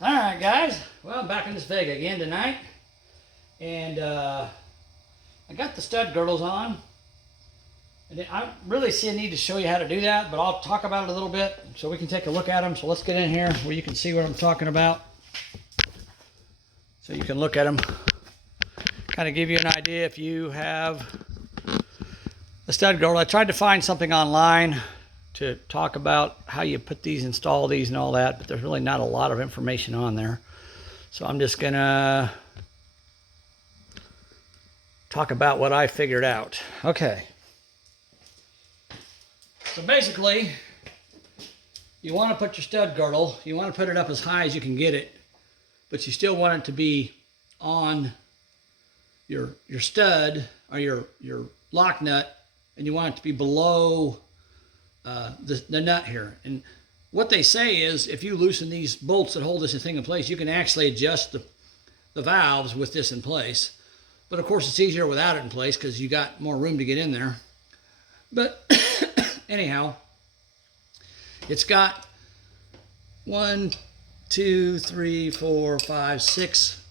All right, guys. Well, I'm back in this Vega again tonight, and I got the stud girdles on. And I really see a need to show you how to do that, but I'll talk about it a little bit so we can take a look at them. So let's get in here where you can see what I'm talking about, so you can look at them, kind of give you an idea if you have a stud girdle. I tried to find something online to talk about how you put these, install these and all that, but there's really not a lot of information on there. So I'm just gonna talk about what I figured out. Okay. So basically, you want to put your stud girdle, you want to put it up as high as you can get it, but you still want it to be on your stud or your lock nut, and you want it to be below the nut here. And what they say is if you loosen these bolts that hold this thing in place, you can actually adjust the valves with this in place. But of course it's easier without it in place because you got more room to get in there. But anyhow, it's got 1, 2, 3, 4, 5, 6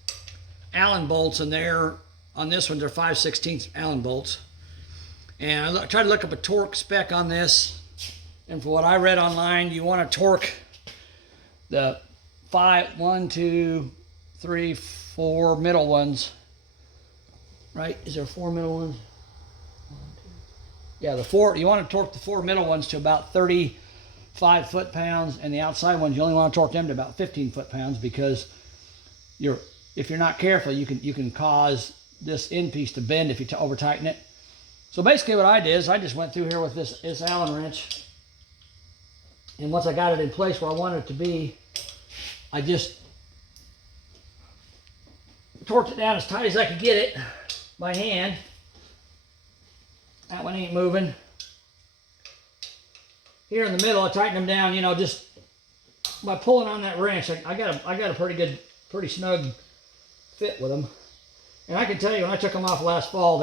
Allen bolts in there. On this one, they're 5/16 Allen bolts. And I tried to look up a torque spec on this. And for what I read online, you want to torque the 1, 2, 3, 4 middle ones. Right? Is there 4 middle ones? Yeah, you want to torque the 4 middle ones to about 35 foot-pounds, and the outside ones, you only want to torque them to about 15 foot-pounds, because if you're not careful, you can cause this end piece to bend if you over tighten it. So basically what I did is I just went through here with this Allen wrench, and once I got it in place where I wanted it to be, I just torqued it down as tight as I could get it by hand. That one ain't moving. Here in the middle, I tighten them down, just by pulling on that wrench. I got a pretty snug fit with them. And I can tell you, when I took them off last fall,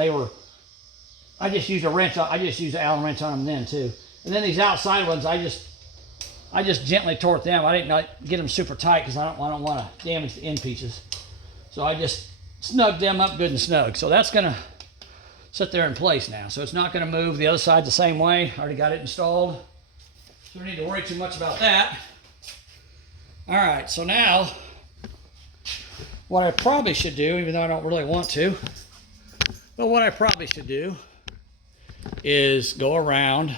I just used a wrench. I just used an Allen wrench on them then too. And then these outside ones, I just gently torqued them. I didn't get them super tight because I don't want to damage the end pieces. So I just snugged them up good and snug. So that's gonna sit there in place now. So it's not gonna move. The other side's the same way. I already got it installed. So we don't need to worry too much about that. All right, so now what I probably should do, even though I don't really want to, but what I probably should do is go around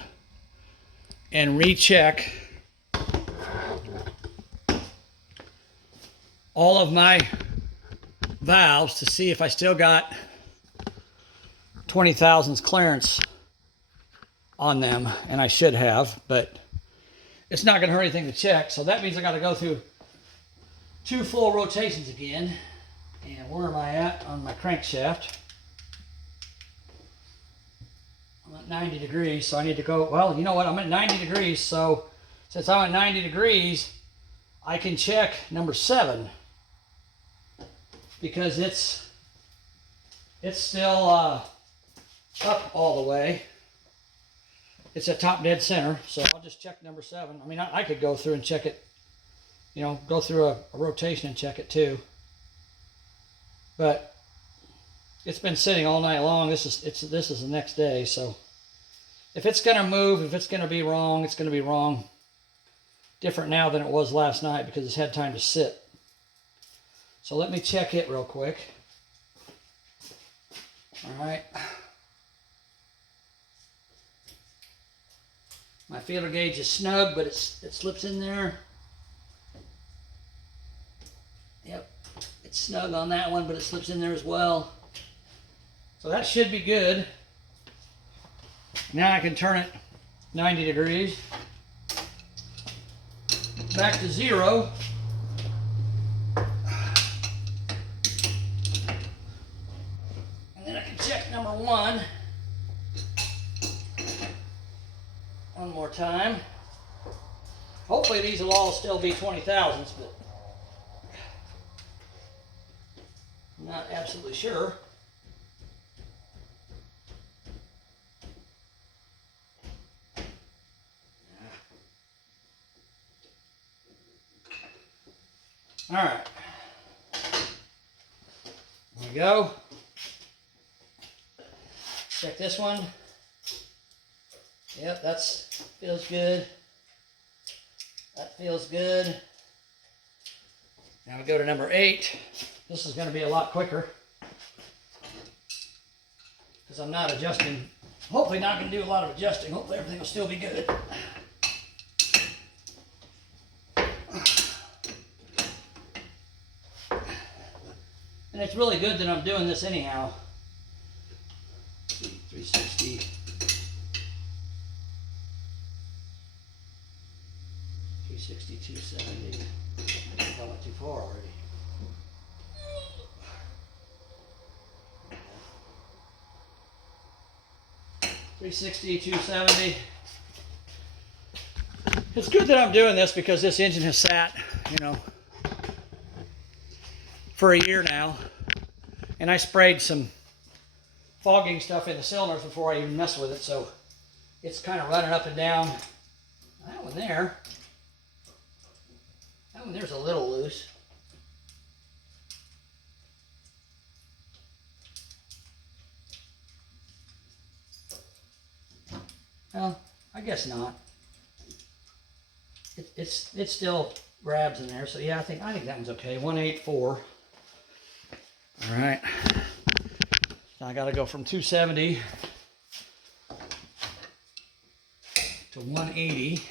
and recheck all of my valves to see if I still got 20 thousandths clearance on them, and I should have, but it's not going to hurt anything to check. So that means I got to go through 2 full rotations again. And where am I at on my crankshaft? I'm at 90 degrees, so I need to go, well, you know what, I'm at 90 degrees, so since I'm at 90 degrees, I can check number 7, because it's still up all the way. It's at top dead center, so I'll just check number 7. I mean, I could go through and check it, go through a rotation and check it too. But it's been sitting all night long. This is the next day, so if it's going to move, if it's going to be wrong, it's going to be wrong. Different now than it was last night because it's had time to sit. So let me check it real quick. All right. My feeler gauge is snug, but it slips in there. Yep, it's snug on that one, but it slips in there as well. So that should be good. Now I can turn it 90 degrees. Back to 0. And then I can check number 1. One more time. Hopefully these will all still be 20 thousandths, but I'm not absolutely sure. All right. There we go. Check this one. Yep, feels good. That feels good. Now we go to number 8. This is going to be a lot quicker because I'm not adjusting. Hopefully not going to do a lot of adjusting. Hopefully everything will still be good. And it's really good that I'm doing this anyhow. 360. 360, 270. I think I went too far already. Okay. 360, 270. It's good that I'm doing this because this engine has sat, you know, for a year now. And I sprayed some fogging stuff in the cylinders before I even messed with it, so it's kind of running up and down. That one there's a little loose. Well, I guess not. It still grabs in there, so yeah, I think that one's okay. 184. All right. Now I got to go from 270 to 180.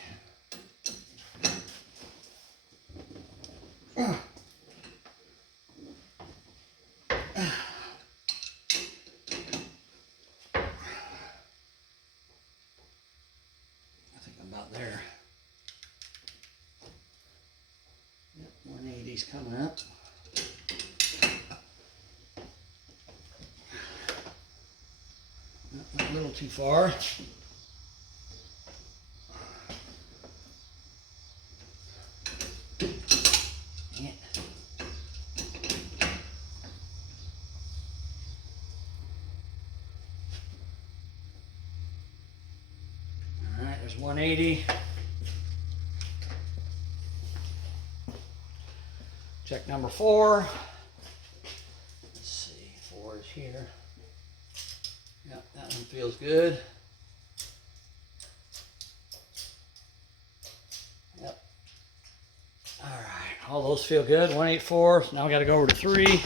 I think I'm about there. Yep, 180's coming up. A little too far. Yeah. All right, there's 180. Check number 4. Let's see, 4 is here. Yep, that one feels good. Yep. All right, all those feel good. 184. Now we got to go over to 3.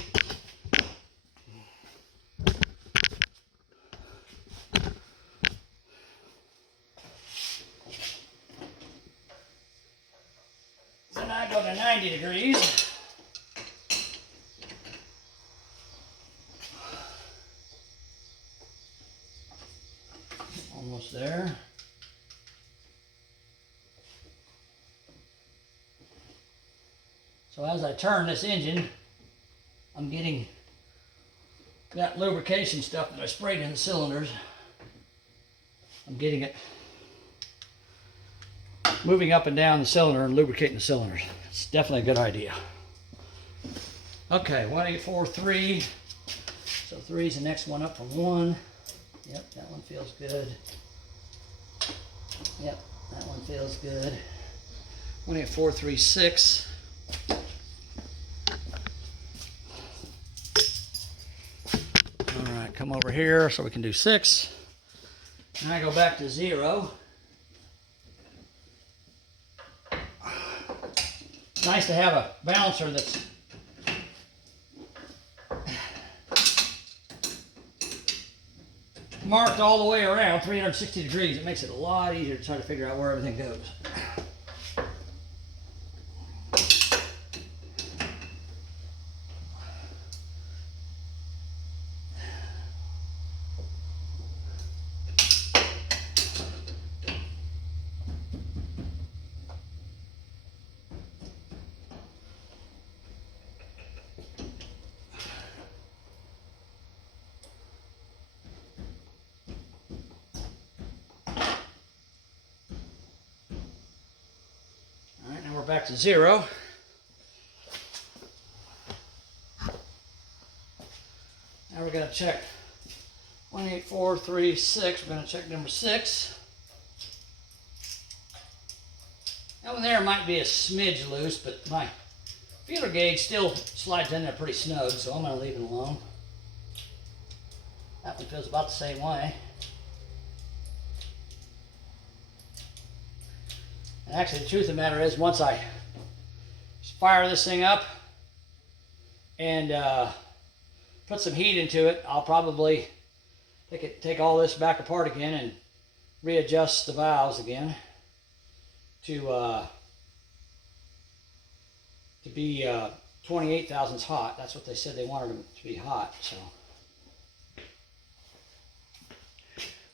Then I go to 90 degrees. Almost there. So as I turn this engine, I'm getting that lubrication stuff that I sprayed in the cylinders. I'm getting it moving up and down the cylinder and lubricating the cylinders. It's definitely a good idea. Okay, 184.3. So 3 is the next one up from 1. Yep, that one feels good. Yep, that one feels good. 184.36. All right, come over here so we can do 6. Now I go back to 0. It's nice to have a balancer that's marked all the way around 360 degrees. It makes it a lot easier to try to figure out where everything goes. Back to 0. Now we're going to check 184.36. We're going to check number 6. That one there might be a smidge loose, but my Feeler gauge still slides in there pretty snug, so I'm going to leave it alone. That one feels about the same way. And actually, the truth of the matter is, once I fire this thing up and put some heat into it, I'll probably take all this back apart again and readjust the valves again to be 28 thousandths hot. That's what they said they wanted them to be hot. So,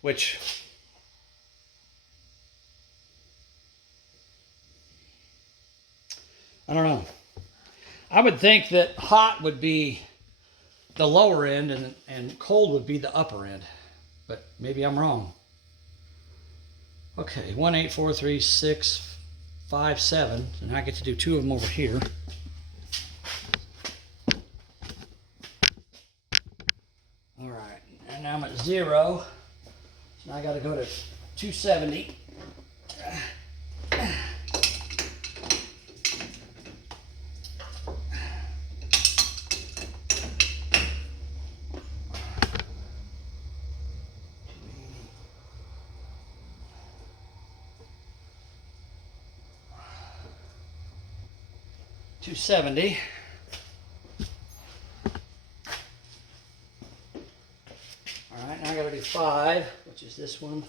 which I don't know. I would think that hot would be the lower end and cold would be the upper end, but maybe I'm wrong. Okay, 1, 8, 4, 3, 6, 5, 7, and I get to do 2 of them over here. All right, and now I'm at 0, so now I got to go to 270. 270. All right, now I got to do 5, which is this one.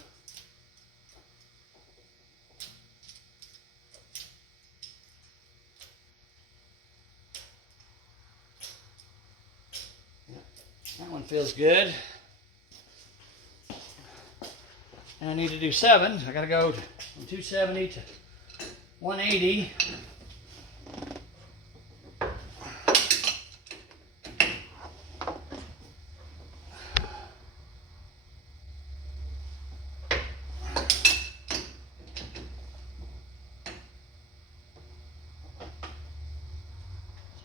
That one feels good. And I need to do 7. I got to go from 270 to 180.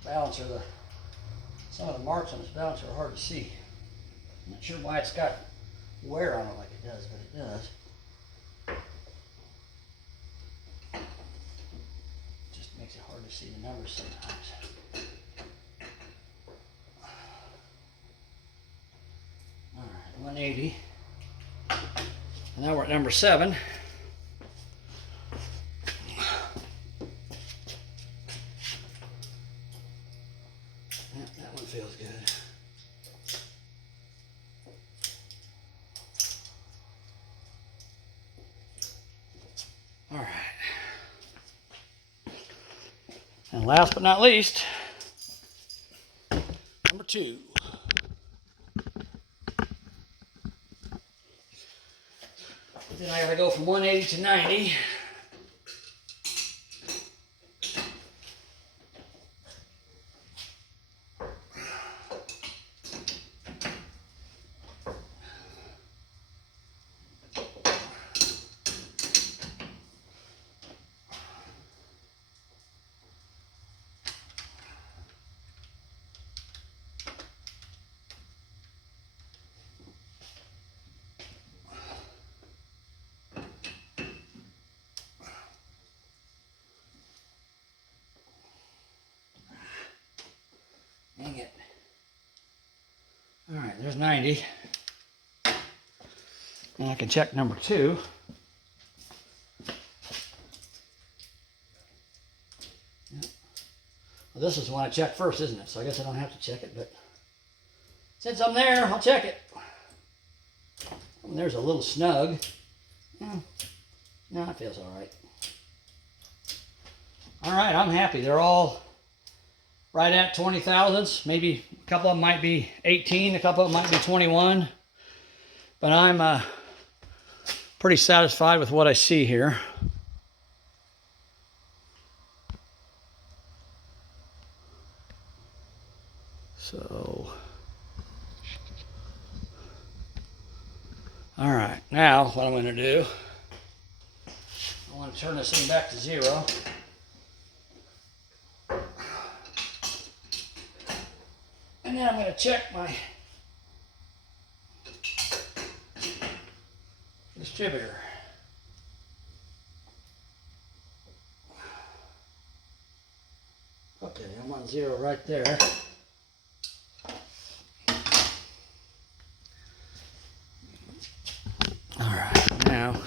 Balancer, some of the marks on this balancer are hard to see. I'm not sure why it's got wear on it like it does, but it does. Just makes it hard to see the numbers sometimes. All right, 180. And now we're at number 7. That one feels good. All right. And last but not least, number 2. Then I gotta go from 180 to 90. Dang it. All right, there's 90. And I can check number 2. Yeah. Well, this is the one I checked first, isn't it? So I guess I don't have to check it, but since I'm there, I'll check it. And there's a little snug. Yeah. No, it feels all right. All right, I'm happy. They're all right at 20 thousandths. Maybe a couple of them might be 18, a couple of them might be 21. But I'm pretty satisfied with what I see here. So, all right, now what I'm going to do, I want to turn this thing back to 0. And then I'm going to check my distributor. Okay, I'm on 0 right there. All right, now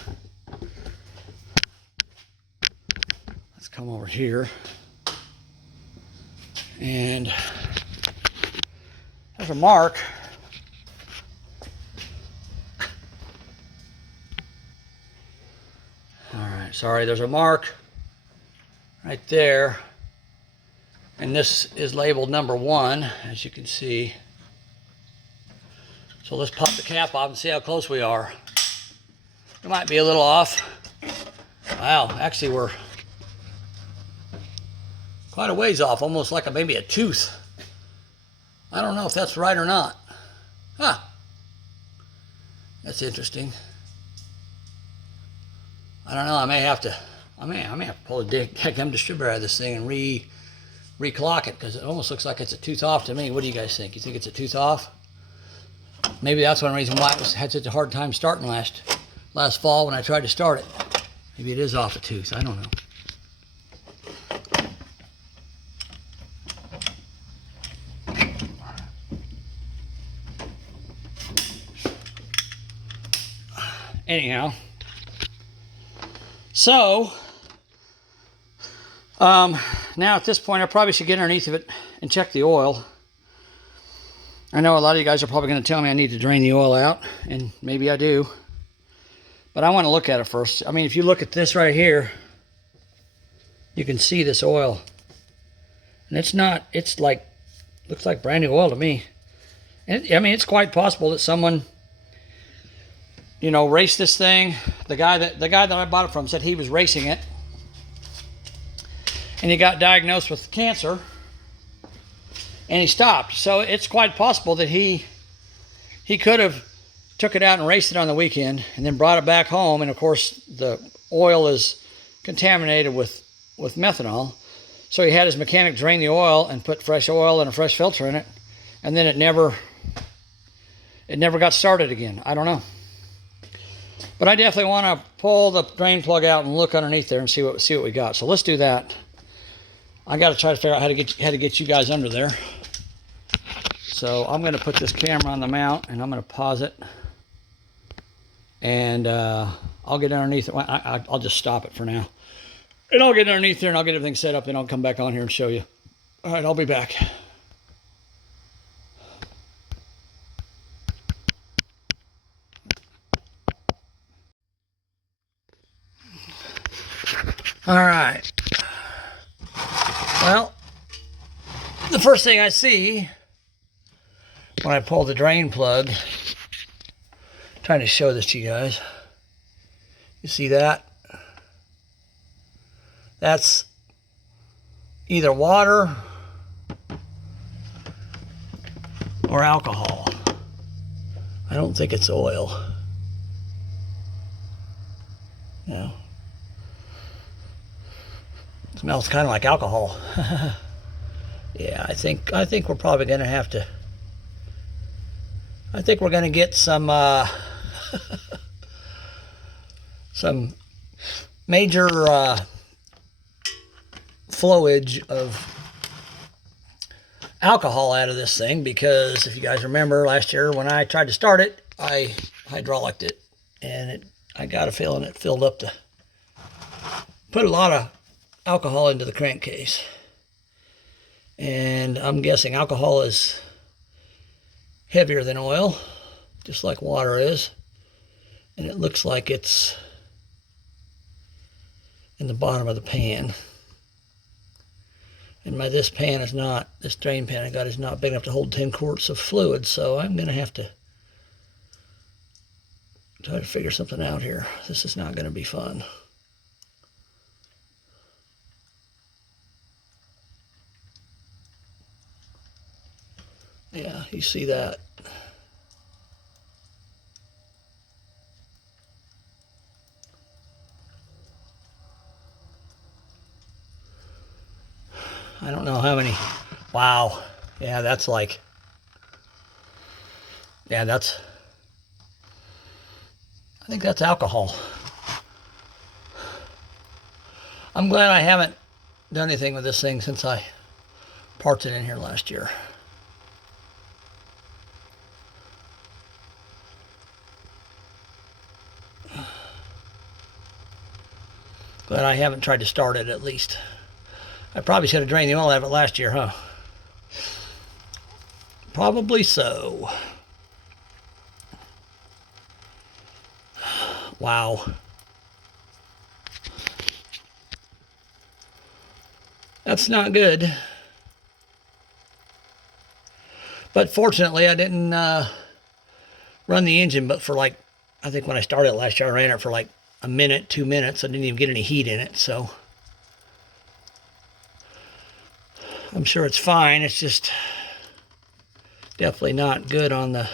let's come over here, and there's a mark. All right, sorry, there's a mark right there, and this is labeled number 1, as you can see. So let's pop the cap off and see how close we are. It might be a little off. Wow, actually we're quite a ways off, almost like maybe a tooth. I don't know if that's right or not. Huh. That's interesting. I don't know, I may have to pull the heck distributor out of this thing and reclock it, because it almost looks like it's a tooth off to me. What do you guys think? You think it's a tooth off? Maybe that's one reason why it had such a hard time starting last fall when I tried to start it. Maybe it is off a tooth. I don't know. Anyhow, so now at this point I probably should get underneath of it and check the oil. I know a lot of you guys are probably going to tell me I need to drain the oil out, and maybe I do. But I want to look at it first. I mean, if you look at this right here, you can see this oil. And it's like, looks like brand new oil to me. And I mean, it's quite possible that someone, you know, raced this thing. The guy that I bought it from said he was racing it, and he got diagnosed with cancer, and he stopped. So it's quite possible that he could have took it out and raced it on the weekend and then brought it back home. And of course the oil is contaminated with methanol. So he had his mechanic drain the oil and put fresh oil and a fresh filter in it. And then it never got started again. I don't know. But I definitely want to pull the drain plug out and look underneath there and see what we got. So let's do that. I got to try to figure out how to get you guys under there. So I'm going to put this camera on the mount, and I'm going to pause it. And I'll get underneath it. I'll just stop it for now. And I'll get underneath there and I'll get everything set up, and I'll come back on here and show you. All right, I'll be back. All right. Well, the first thing I see when I pull the drain plug, I'm trying to show this to you guys. You see that? That's either water or alcohol. I don't think it's oil. You know, it smells kind of like alcohol. Yeah, I think we're probably going to have to. I think we're going to get some some major flowage of alcohol out of this thing, because if you guys remember last year when I tried to start it, I hydraulicked it, and I got a feeling it filled up to put a lot of alcohol into the crankcase. And I'm guessing alcohol is heavier than oil, just like water is. And it looks like it's in the bottom of the pan. And this drain pan I got is not big enough to hold 10 quarts of fluid, so I'm going to have to try to figure something out here. This is not going to be fun. Yeah, you see that. I don't know how many. Wow. Yeah, that's like. Yeah, that's. I think that's alcohol. I'm glad I haven't done anything with this thing since I parts in here last year. But I haven't tried to start it, at least. I probably should have drained the oil out of it last year, huh? Probably so. Wow. That's not good. But fortunately, I didn't run the engine, but for like, I think when I started it last year, I ran it for like a minute, 2 minutes. I didn't even get any heat in it, so I'm sure it's fine. It's just definitely not good on the...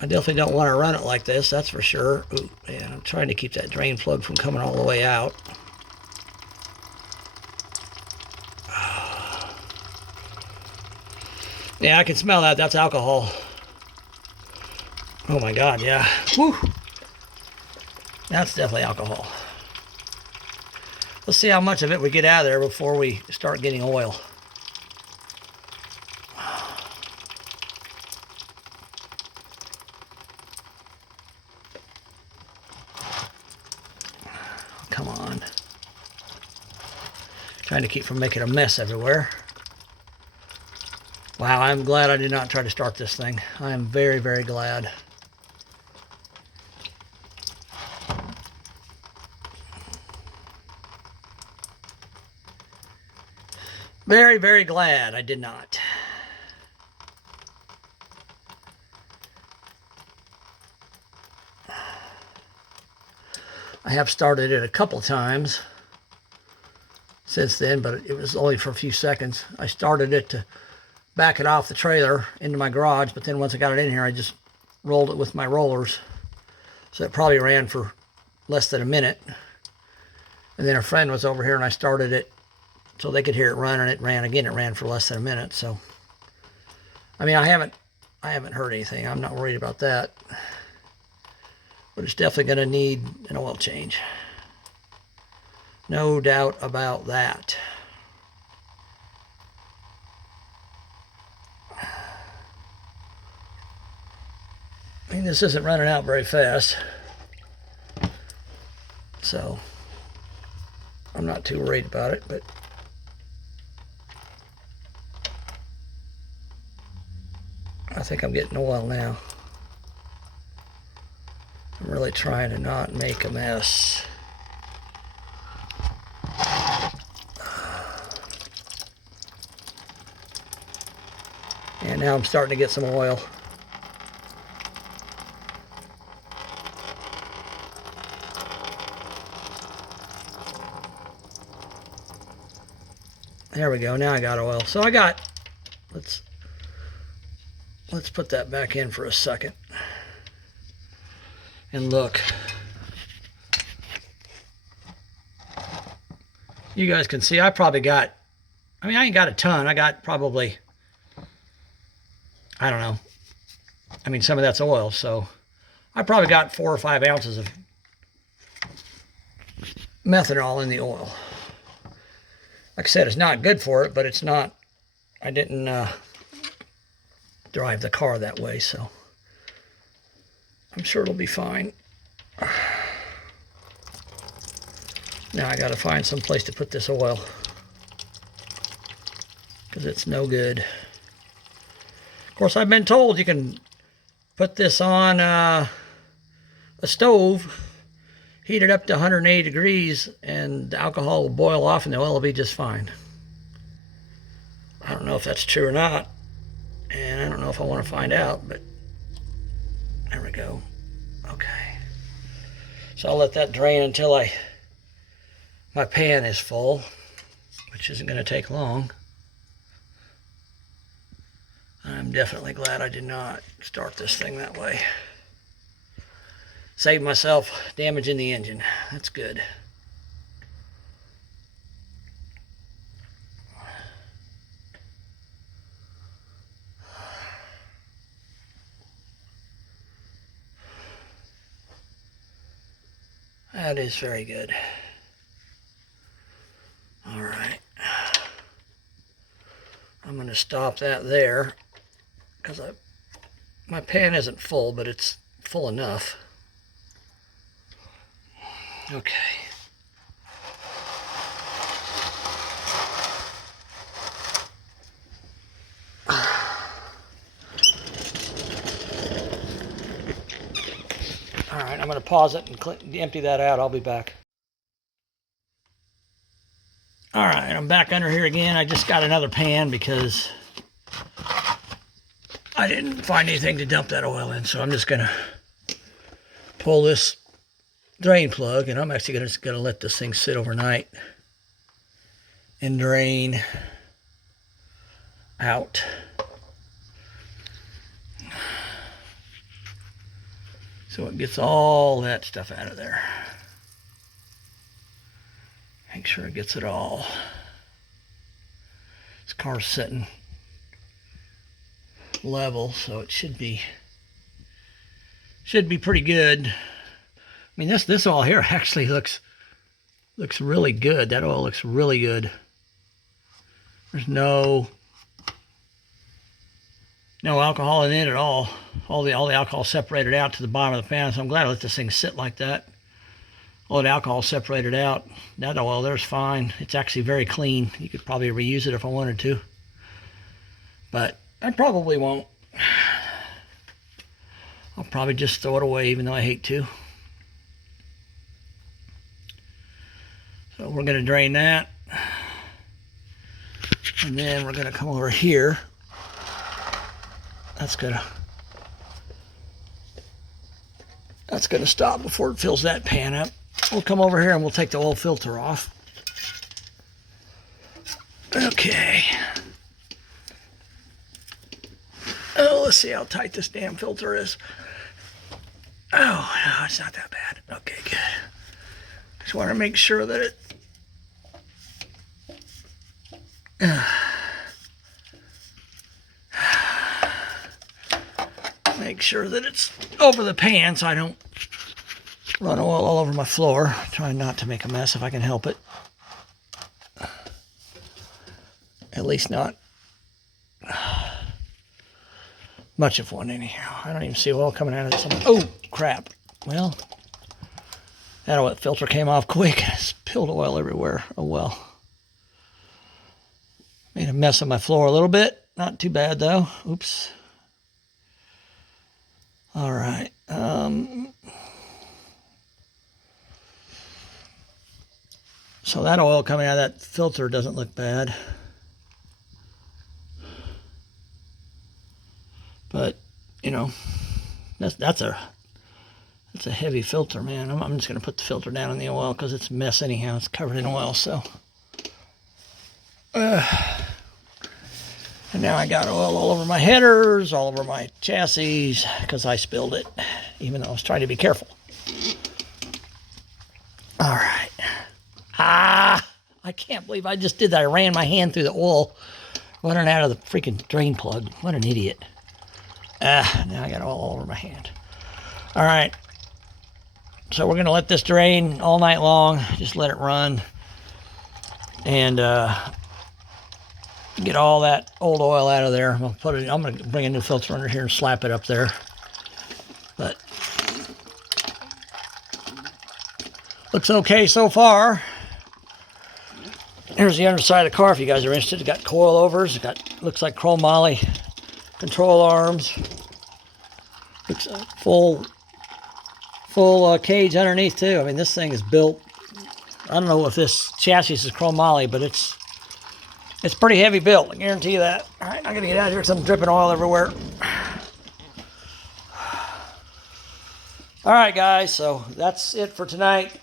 I definitely don't want to run it like this, that's for sure. Ooh, man, I'm trying to keep that drain plug from coming all the way out. Yeah, I can smell that. That's alcohol. Oh my God, yeah. Whew. That's definitely alcohol. Let's see how much of it we get out of there before we start getting oil. Come on. Trying to keep from making a mess everywhere. Wow, I'm glad I did not try to start this thing. I am very, very glad. Very, very glad I did not. I have started it a couple times since then, but it was only for a few seconds. I started it to back it off the trailer into my garage, but then once I got it in here, I just rolled it with my rollers. So it probably ran for less than a minute. And then a friend was over here and I started it so they could hear it run, and it ran again. It ran for less than a minute. So, I mean, I haven't heard anything. I'm not worried about that. But it's definitely going to need an oil change. No doubt about that. I mean, this isn't running out very fast. So, I'm not too worried about it, but I think I'm getting oil now. I'm really trying to not make a mess. And now I'm starting to get some oil. There we go. Now I got oil. So I got, let's put that back in for a second. And look. You guys can see I probably got, I mean, I ain't got a ton. I got probably, I don't know. I mean, some of that's oil, so I probably got 4 or 5 ounces of methanol in the oil. Like I said, it's not good for it, but it's not, I didn't drive the car that way, so I'm sure it'll be fine. Now I gotta find some place to put this oil, because it's no good. Of course, I've been told you can put this on a stove, heat it up to 180 degrees, and the alcohol will boil off and the oil will be just fine. I don't know if that's true or not, and I don't know if I want to find out, but there we go. Okay. So I'll let that drain until my pan is full, which isn't going to take long. I'm definitely glad I did not start this thing that way. Saved myself damaging the engine. That's good. That is very good. I'm going to stop that there because my pan isn't full, but it's full enough. Okay. All right, I'm going to pause it and empty that out. I'll be back. All right, I'm back under here again. I just got another pan because I didn't find anything to dump that oil in, so I'm just going to pull this drain plug, and I'm actually just going to let this thing sit overnight and drain out. So it gets all that stuff out of there. Make sure it gets it all. This car's sitting level, so it should be pretty good. I mean, this oil here actually looks really good. That oil looks really good. There's no alcohol in it at all. All the alcohol separated out to the bottom of the pan, so I'm glad I let this thing sit like that. All the alcohol separated out. That oil there's fine. It's actually very clean. You could probably reuse it if I wanted to, but I probably won't. I'll probably just throw it away, even though I hate to. So we're going to drain that, and then we're going to come over here. That's gonna stop before it fills that pan up. We'll come over here and we'll take the oil filter off. Okay. Oh, let's see how tight this damn filter is. Oh, no, it's not that bad. Okay, good. Just want to make sure that it... make sure that it's over the pan so I don't run oil all over my floor. Trying not to make a mess if I can help it. At least not much of one anyhow. I don't even see oil coming out of this. Oh, crap. Well, that oil filter came off quick. Spilled oil everywhere. Oh, well. Made a mess of my floor a little bit. Not too bad, though. Oops. All right. So that oil coming out of that filter doesn't look bad. But, you know, that's a heavy filter, man. I'm just going to put the filter down in the oil because it's a mess anyhow. It's covered in oil, so. And now I got oil all over my headers, all over my chassis, because I spilled it, even though I was trying to be careful. All right. I can't believe I just did that. I ran my hand through the oil running out of the freaking drain plug. What an idiot. Now I got oil all over my hand. All right. So we're going to let this drain all night long. Just let it run. And get all that old oil out of there. I'm going to bring a new filter under here and slap it up there. But looks okay so far. Here's the underside of the car if you guys are interested. It's got coilovers. Looks like chromoly control arms. Looks full cage underneath too. I mean, this thing is built. I don't know if this chassis is chromoly, but it's pretty heavy built. I guarantee you that. All right, I'm gonna get out of here because I'm dripping oil everywhere. All right, guys. So that's it for tonight.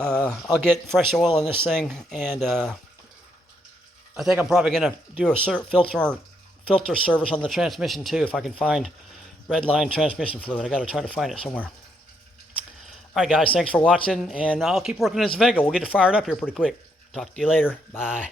I'll get fresh oil in this thing, and I think I'm probably gonna do a filter service on the transmission too, if I can find red line transmission fluid. I got to try to find it somewhere. All right, guys. Thanks for watching, and I'll keep working this Vega. We'll get it fired up here pretty quick. Talk to you later. Bye.